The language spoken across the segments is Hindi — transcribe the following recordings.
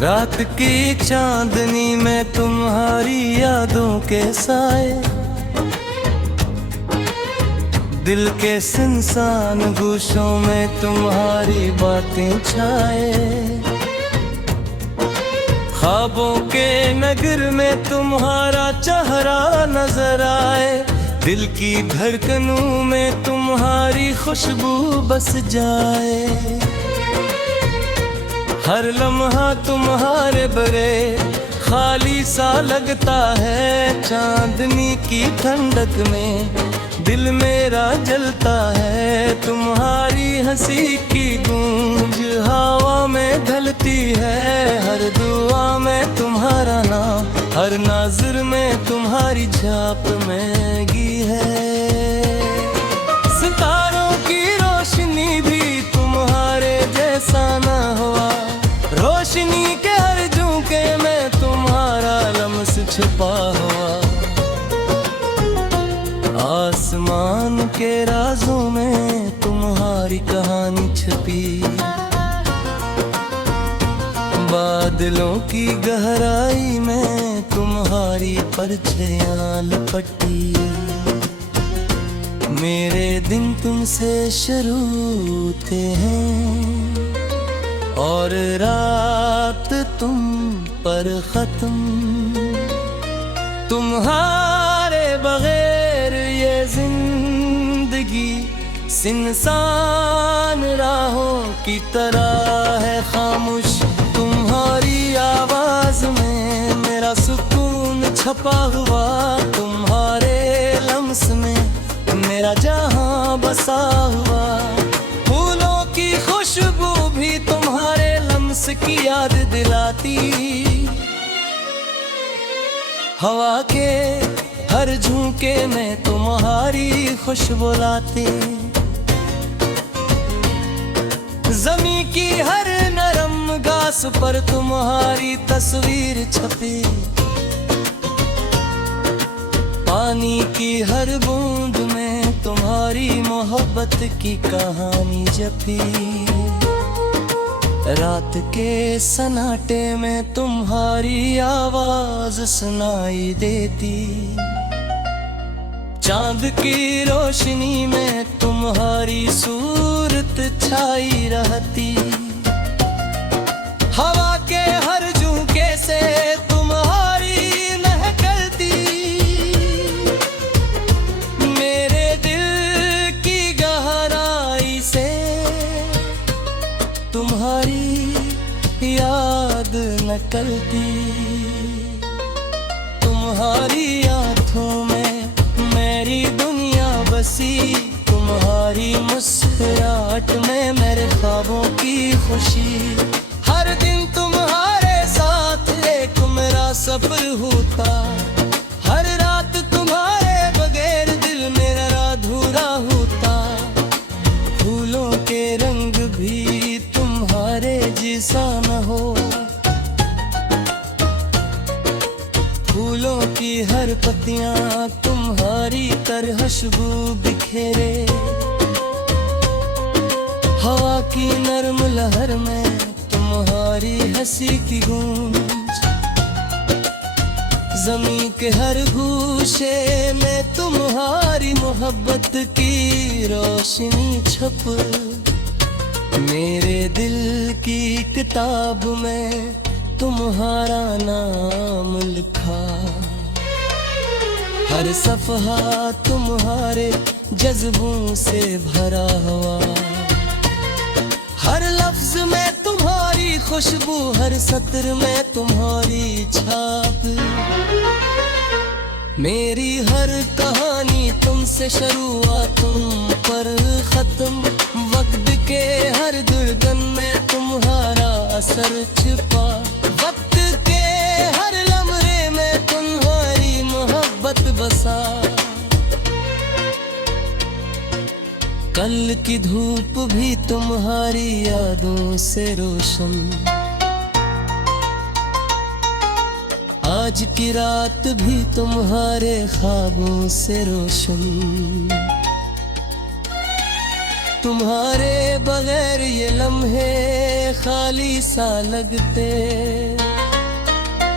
रात की चांदनी में तुम्हारी यादों के साए, दिल के सुनसान गूशों में तुम्हारी बातें छाए। ख्वाबों के नगर में तुम्हारा चेहरा नजर आए, दिल की धड़कनों में तुम्हारी खुशबू बस जाए। हर लम्हा तुम्हारे बरे खाली सा लगता है, चांदनी की ठंडक में दिल मेरा जलता है। तुम्हारी हंसी की गूंज हवा में ढलती है, हर दुआ में तुम्हारा नाम, हर नज़र में तुम्हारी छाप महंगी है। सितारों की रोशनी भी तुम्हारे जैसा ना हुआ, रोशनी के हर झोंके में तुम्हारा लम्स छुपा हुआ। आसमान के राजों में तुम्हारी कहानी छुपी, बादलों की गहराई में तुम्हारी परछाइयां लपटी। मेरे दिन तुमसे शुरू होते हैं और रात तुम पर खत्म। तुम्हारे बगैर ये जिंदगी सुनसान राहों की तरह है खामोश। तुम्हारी आवाज में मेरा सुकून छपा हुआ, तुम्हारे लम्स में मेरा जहां बसा हुआ। फूलों की खुशबू भी तुम्हारे लम्स की याद दिलाती, हवा के हर झोंके में तुम्हारी खुशबू लाती। ज़मीं की हर नरम घास पर तुम्हारी तस्वीर छपी, पानी की हर बूंद में तुम्हारी मोहब्बत की कहानी जपी। रात के सन्नाटे में तुम्हारी आवाज सुनाई देती, चांद की रोशनी में तुम्हारी सूरत छाई रहती। हवा के हर झोंके से तुम्हारी महकती, मेरे दिल की गहराई से तुम्हारी याद नकलती। तुम्हारी आँखों में मेरी दुनिया बसी, तुम्हारी मुस्कुराहट में मेरे ख्वाबों की खुशी। हर दिन तुम्हारे साथ एक मेरा सफर होता, हर रात तुम्हारे बगैर दिल मेरा अधूरा होता। फूलों के रंग भी तुम्हारे जैसा न हो, फूलों की हर पत्तियां तुम्हारी तरह खुशबू बिखेरे। हवा की नरम लहर में तुम्हारी हंसी की गूंज, ज़मीं के हर गूशे में तुम्हारी मोहब्बत की रोशनी छुप। मेरे दिल की किताब में तुम्हारा नाम लिखा, हर सफ़हा तुम्हारे जज्बों से भरा हुआ। हर लफ्ज में तुम्हारी खुशबू, हर सत्र में तुम्हारी छाप। मेरी हर कहानी तुमसे शुरुआत, तुम पर खत्म। वक्त के हर दुर्गन में तुम्हारा असर छिपा, वक्त के हर लम्हे में तुम्हारी मोहब्बत बसा। कल की धूप भी तुम्हारी यादों से रोशन, आज की रात भी तुम्हारे ख्वाबों से रोशन। तुम्हारे बगैर ये लम्हे खाली सा लगते,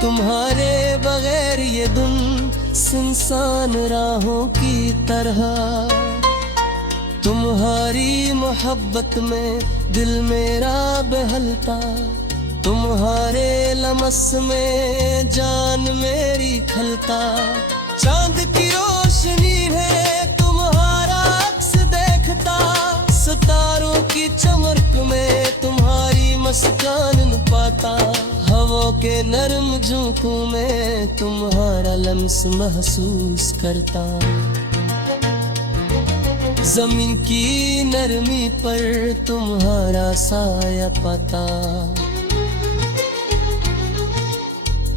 तुम्हारे बगैर ये धुन सुनसान राहों की तरह। तुम्हारी मोहब्बत में दिल मेरा बहलता, तुम्हारे लमस में जान मेरी खलता। चांद की रोशनी है तुम्हारा अक्स देखता, सितारों की चमक में तुम्हारी मुस्कान पाता। हवा के नरम झोंकों में तुम्हारा लम्स महसूस करता। जमीन की नरमी पर तुम्हारा साया पाता।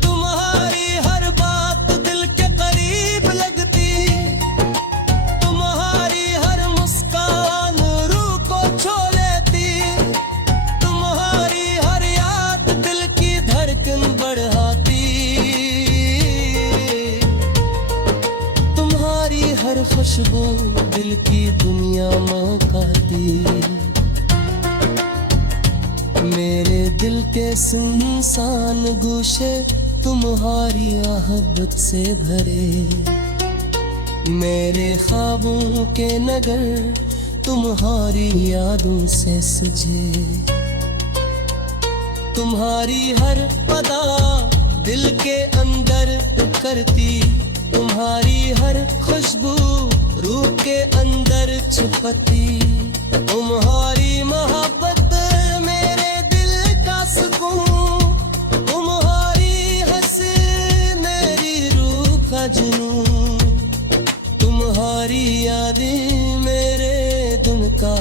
तुम्हारी हर बात दिल के करीब लगती, तुम्हारी हर मुस्कान रूह को छू लेती। तुम्हारी हर याद दिल की धड़कन बढ़ाती, तुम्हारी हर खुशबू दिल की दुनिया महकाती। मेरे दिल के सुनसान गोशे तुम्हारी आहट से भरे, मेरे ख्वाबों के नगर तुम्हारी यादों से सजे। तुम्हारी हर अदा दिल के अंदर करती, तुम्हारी हर खुशबू रूह के अंदर छुपती। तुम्हारी मोहब्बत मेरे दिल का सुकून, तुम्हारी हंसी मेरी रूह का जुनून। तुम्हारी यादें मेरे दिन का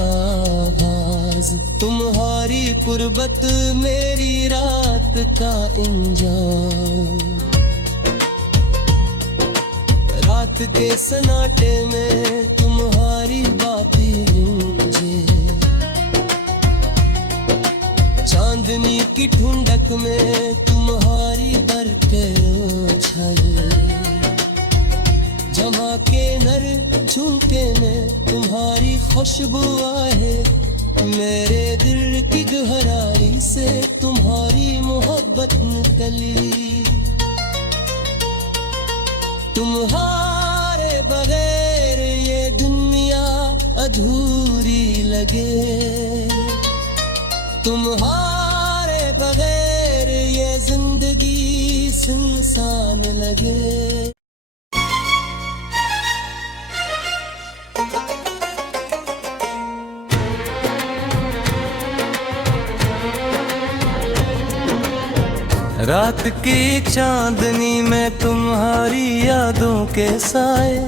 आगाज, तुम्हारी कुर्बत मेरी रात का इंजाम। रात के सन्नाटे में तुम्हारी बातें गूंजे, चांदनी की ठुंडक में तुम्हारी बरकत छाए। जहाँ के नर झुमके में तुम्हारी खुशबू आए, मेरे दिल की गहराई से तुम्हारी मोहब्बत निकली। तुम्हारे बगैर ये दुनिया अधूरी लगे, तुम्हारे बगैर ये जिंदगी सुनसान लगे। रात की चांदनी में तुम्हारी यादों के साए,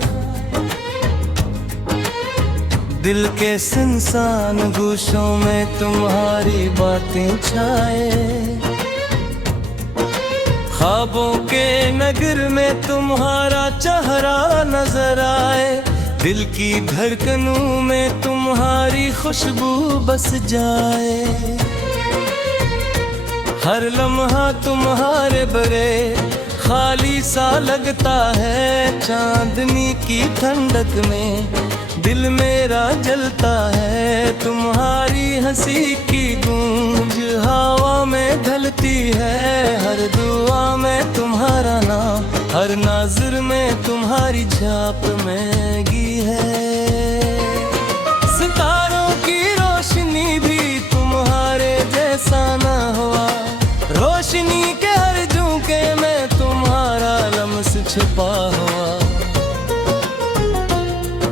दिल के सुनसान गोशों में तुम्हारी बातें छाए। ख्वाबों के नगर में तुम्हारा चेहरा नजर आए, दिल की धड़कनों में तुम्हारी खुशबू बस जाए। हर लम्हा तुम्हारे बरे खाली सा लगता है, चांदनी की ठंडक में दिल मेरा जलता है। तुम्हारी हंसी की गूंज हवा में ढलती है, हर दुआ में तुम्हारा नाम, हर नज़र में तुम्हारी छाप महंगी है। सितारों की रोशनी भी तुम्हारे जैसा ना हुआ, रोशनी के हर झोंके में तुम्हारा लम्स छुपा हुआ।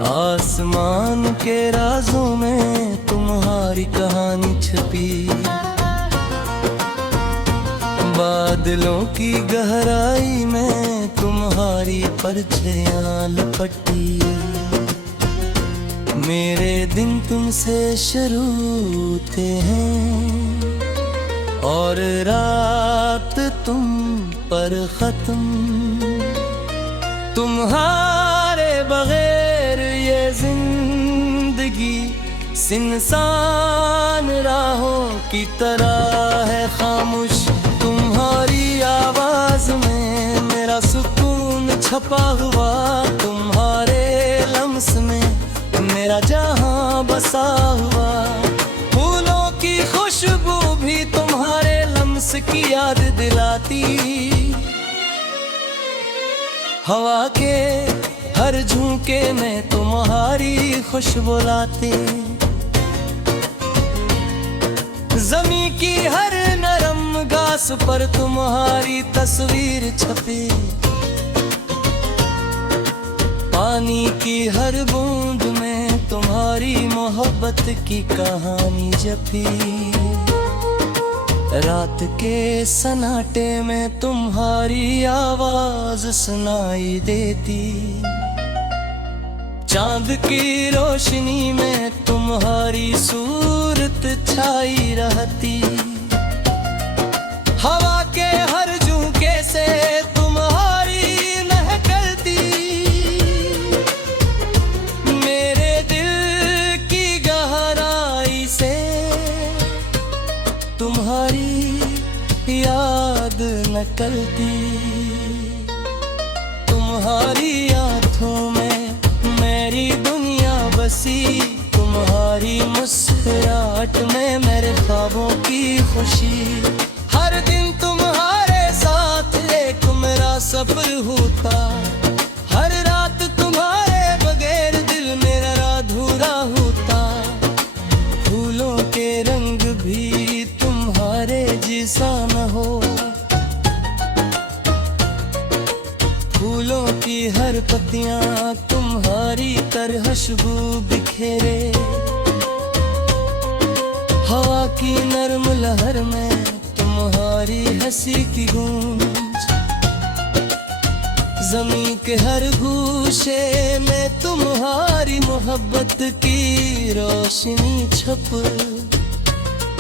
आसमान के राजों में तुम्हारी कहानी छुपी, बादलों की गहराई में तुम्हारी परछाइयां लपटी। मेरे दिन तुमसे शुरू होते हैं और रात तुम पर खत्म। तुम्हारे बगैर ये जिंदगी सुनसान राहों की तरह है खामोश। तुम्हारी आवाज में मेरा सुकून छपा हुआ, तुम्हारे लम्स में मेरा जहां बसा हुआ। की याद दिलाती, हवा के हर झोंके में तुम्हारी खुशबू लाती, ज़मीं की हर नरम घास पर तुम्हारी तस्वीर छपी, पानी की हर बूंद में तुम्हारी मोहब्बत की कहानी जपी, रात के सन्नाटे में तुम्हारी आवाज सुनाई देती, चांद की रोशनी में तुम्हारी सूरत छाई रहती, हवा के हर झोंके से तुम्हारी महकती, मेरे दिल की गहराई से तुम्हारी याद निकलती, तुम्हारी आँखों में मेरी दुनिया बसी, तुम्हारी मुस्कुराहट में मेरे ख्वाबों की खुशी, हर दिन तुम्हारे साथ एक मेरा सफर होता, हर रात तुम्हारे बगैर दिल मेरा अधूरा होता, फूलों के रंग भी तुम्हारे जैसा न हो, फूलों की हर पत्तियां तुम्हारी तरह खुशबू बिखेरे, हवा की नरम लहर में तुम्हारी हंसी की गूंज, ज़मीं के हर गूशे में तुम्हारी मोहब्बत की रोशनी छप,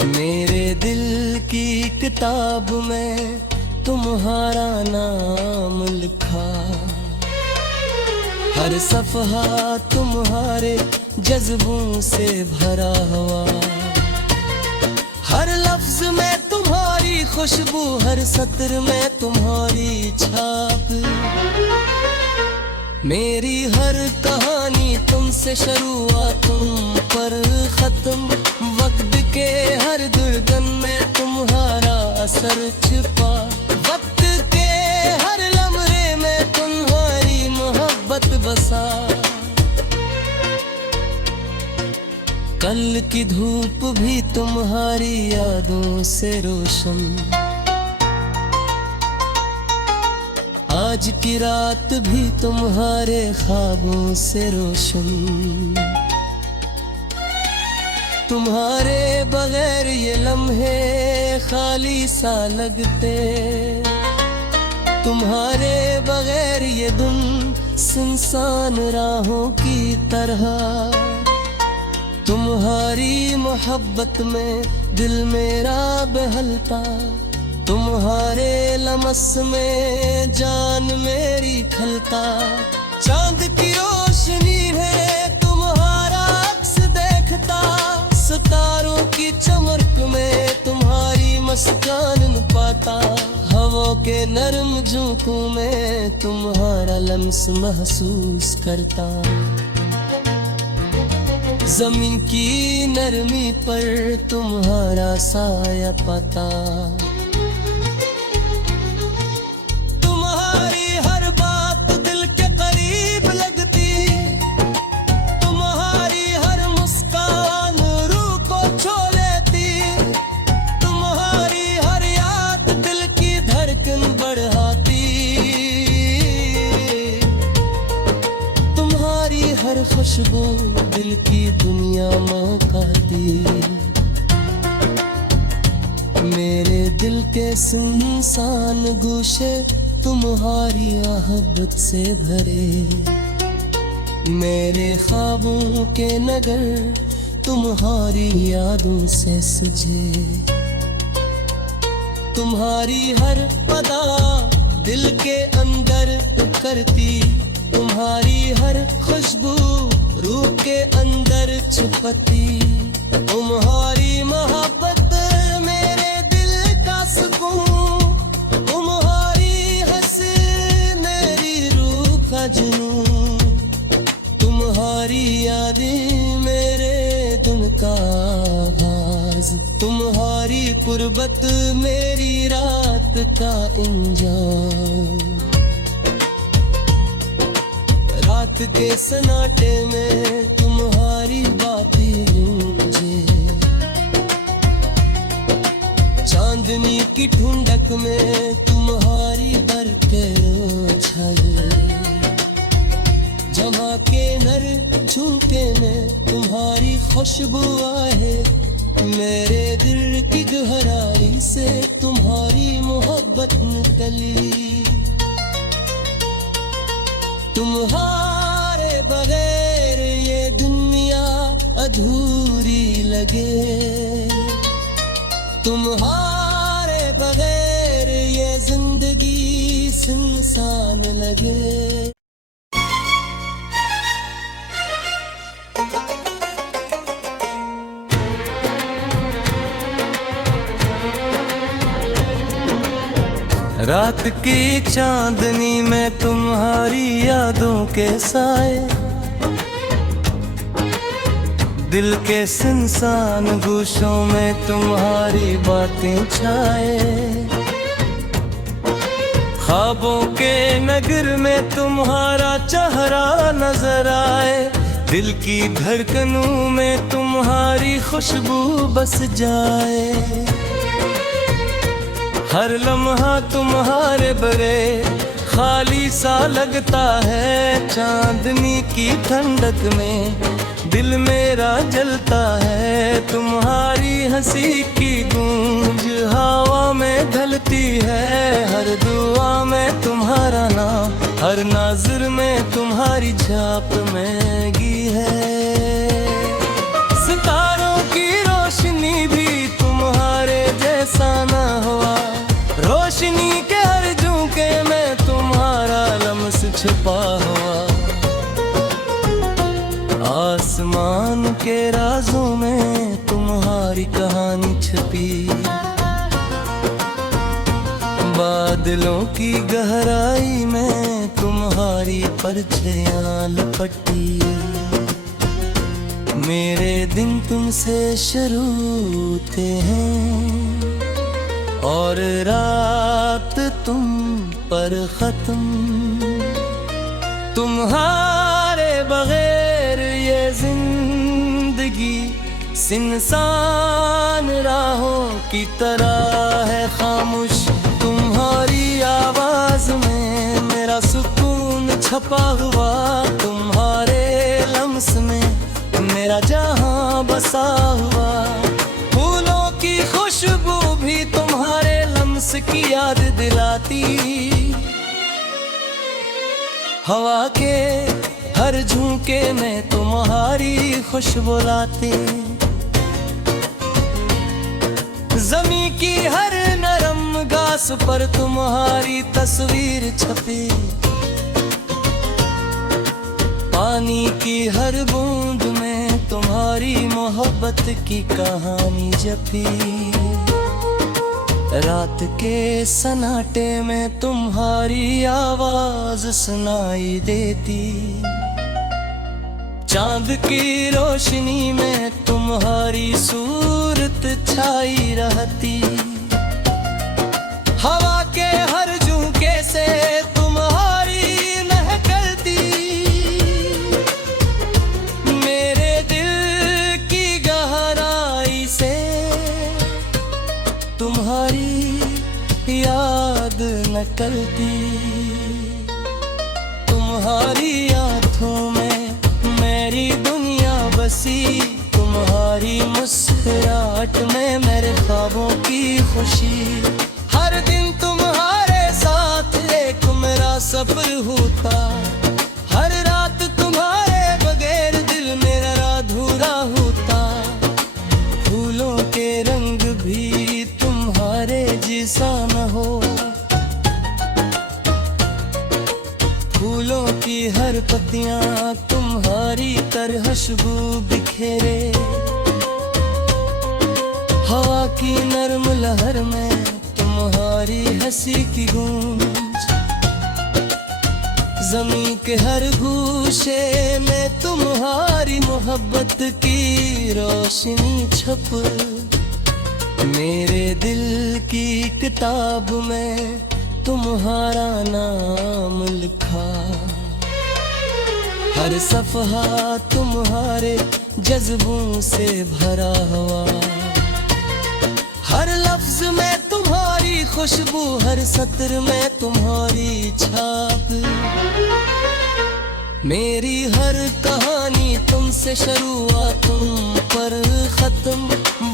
मेरे दिल की किताब में तुम्हारा नाम लिखा, हर सफ़हा तुम्हारे जज्बों से भरा हुआ, हर लफ्ज में तुम्हारी खुशबू, हर सत्र में तुम्हारी छाप, मेरी हर कहानी तुमसे शुरुआत तुम पर खत्म, वक्त के हर दुर्गन में तुम्हारा असर छिपा, वक्त के हर लम्हे में तुम्हारी मोहब्बत बसा, कल की धूप भी तुम्हारी यादों से रोशन, आज की रात भी तुम्हारे ख्वाबों से रोशन, तुम्हारे बगैर ये लम्हे खाली सा लगते, तुम्हारे बगैर ये दिन सुनसान राहों की तरह, तुम्हारी मोहब्बत में दिल मेरा बहलता, तुम्हारे लमस में जान मेरी खलता, चांद की रोशनी है तुम्हारा अक्स देखता, सितारों की चमक में तुम्हारी मुस्कान पाता, हवा के नरम झोंकों में तुम्हारा लम्स महसूस करता, ज़मीन की नरमी पर तुम्हारा साया पाता, तुम्हारी हर बात दिल के करीब लगती, तुम्हारी हर मुस्कान रूह को छू लेती, तुम्हारी हर याद दिल की धड़कन बढ़ाती, तुम्हारी हर खुशबू दिल की दुनिया महकाती, मेरे दिल के सुनसान गोशे तुम्हारी मोहब्बत से भरे, मेरे ख्वाबों के नगर तुम्हारी यादों से सजे, तुम्हारी हर अदा दिल के अंदर उतरती, तुम्हारी हर खुशबू रूह के अंदर छुपती, तुम्हारी मोहब्बत मेरे दिल का सुकून, तुम्हारी हंसी मेरी रूह का जुनून, तुम्हारी यादें मेरे दिन का आगाज़। तुम्हारी कुर्बत मेरी रात का इंजाम। रात के सन्नाटे में तुम्हारी बातें गूंजे, चांदनी की ठुंडक में तुम्हारी बरके उछल, जहाँ के नर झुमके में तुम्हारी खुशबू आए, मेरे दिल की गहराई से तुम्हारी मोहब्बत निकली। तुम्हारे बगैर ये दुनिया अधूरी लगे, तुम्हारे बगैर ये जिंदगी सुनसान लगे। रात की चांदनी में तुम्हारी यादों के साए, दिल के सुनसान गूशों में तुम्हारी बातें छाए, ख्वाबों के नगर में तुम्हारा चेहरा नजर आए, दिल की धड़कनों में तुम्हारी खुशबू बस जाए। हर लम्हा तुम्हारे बरे खाली सा लगता है, चांदनी की ठंडक में दिल मेरा जलता है। तुम्हारी हंसी की गूंज हवा में ढलती है, हर दुआ में तुम्हारा नाम, हर नज़र में तुम्हारी छाप महंगी है। सितारों की रोशनी भी तुम्हारे जैसा ना हुआ, रोशनी के हर झोंके में तुम्हारा लम्स छुपा हुआ। आसमान के राजों में तुम्हारी कहानी छुपी, बादलों की गहराई में तुम्हारी परछाइयां लपटी। मेरे दिन तुमसे शुरू होते हैं और रात तुम पर खत्म। तुम्हारे बगैर ये जिंदगी सुनसान राहों की तरह है खामोश। तुम्हारी आवाज में मेरा सुकून छपा हुआ, तुम्हारे लम्स में मेरा जहां बसा हुआ। फूलों की खुशबू भी तुम्हारे लम्स की याद दिलाती, हवा के हर झोंके में तुम्हारी खुशबू लाती। ज़मीं की हर नरम घास पर तुम्हारी तस्वीर छपी, पानी की हर बूंद में तुम्हारी मोहब्बत की कहानी जपी। रात के सन्नाटे में तुम्हारी आवाज सुनाई देती, चांद की रोशनी में तुम्हारी सूरत छाई रहती। हवा के हर झोंके से तुम्हारी महकती, मेरे दिल की गहराई से तुम्हारी याद नकलती। तुम्हारी आँखों में मेरी दुनिया बसी, तुम्हारी मुस्कुराहट में मेरे ख्वाबों की खुशी। हर दिन तुम्हारे साथ एक मेरा सफर होता, हर रात तुम्हारे बगैर दिल मेरा अधूरा होता। फूलों के रंग भी तुम्हारे जैसा न हो, फूलों की हर पत्तियां तुम्हारी तरह खुशबू बिखेरे। हवा की नरम लहर में तुम्हारी हंसी की गूंज, ज़मीं के हर गूशे में तुम्हारी मोहब्बत की रोशनी छप। मेरे दिल की किताब में तुम्हारा नाम लिखा, हर सफ़हा तुम्हारे जज्बों से भरा हुआ, हर लफ्ज में तुम्हारी खुशबू, हर सत्र में तुम्हारी छाप। मेरी हर कहानी तुमसे शुरू, तुम पर खत्म,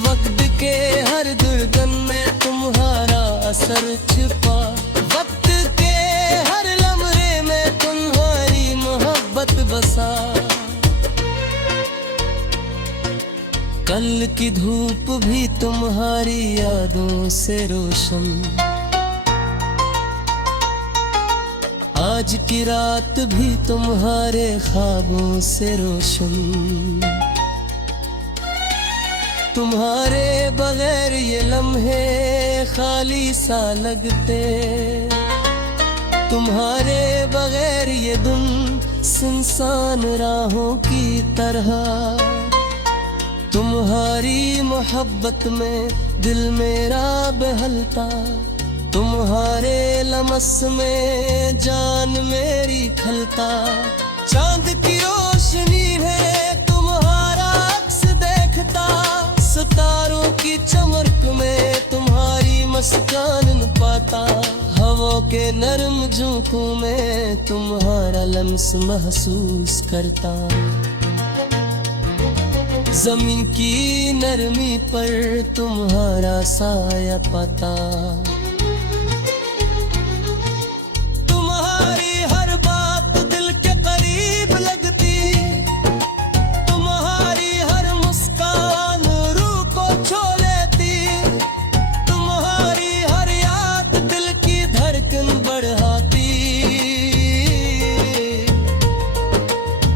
वक्त के हर दुर्गन में तुम्हारा असर छिपा, वक्त के हर लम्हे में तुम्हारी मोहब्बत बसा। कल की धूप भी तुम्हारी यादों से रोशन, आज की रात भी तुम्हारे ख्वाबों से रोशन। तुम्हारे बगैर ये लम्हे खाली सा लगते, तुम्हारे बगैर ये दिन सुनसान राहों की तरह। तुम्हारी मोहब्बत में दिल मेरा बहलता, तुम्हारे लमस में जान मेरी खलता। चांद की रोशनी है तुम्हारा अक्स देखता, सितारों की चमक में तुम्हारी मुस्कान पाता, हवा के नरम झोंकों में तुम्हारा लम्स महसूस करता। जमीन की नरमी पर तुम्हारा साया पाता, तुम्हारी हर बात दिल के करीब लगती, तुम्हारी हर मुस्कान रूह को छू लेती, तुम्हारी हर याद दिल की धड़कन बढ़ाती,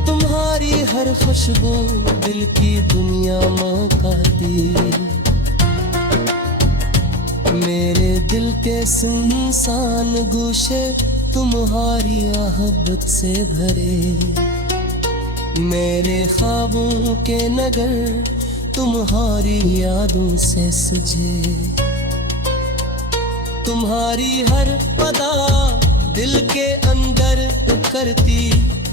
तुम्हारी हर खुशबू दिल की दुनिया महकाती। मेरे दिल के सुनसान गोशे तुम्हारी मोहब्बत से भरे, मेरे ख्वाबों के नगर तुम्हारी यादों से सजे। तुम्हारी हर अदा दिल के अंदर उतरती,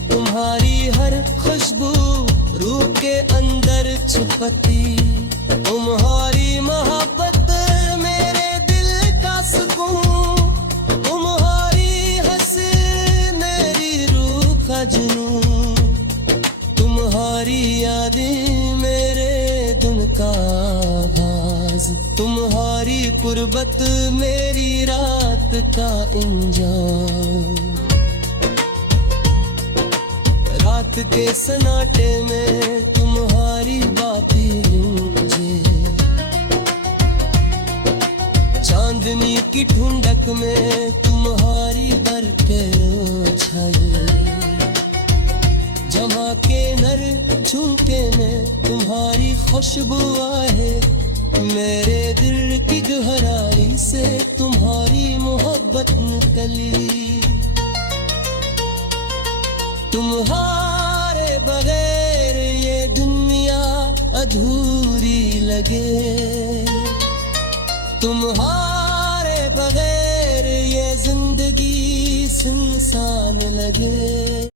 तुम्हारी हर खुशबू रूह के अंदर छुपती। तुम्हारी मोहब्बत मेरे दिल का सुकून, तुम्हारी हंसी मेरी रूह का जुनून, तुम्हारी यादें मेरे दिन का आगाज़, तुम्हारी कुर्बत मेरी रात का इंजाम। रात के सन्नाटे में तुम्हारी बातें गूंजे, चांदनी की ठुंडक में तुम्हारी बरकत छाए, जमा के नर झुमके में तुम्हारी खुशबू आए। मेरे दिल की गहराई से तुम्हारी मोहब्बत निकली, तुम्हारे बगैर ये दुनिया अधूरी लगे, तुम्हारे बगैर ये जिंदगी सुनसान लगे।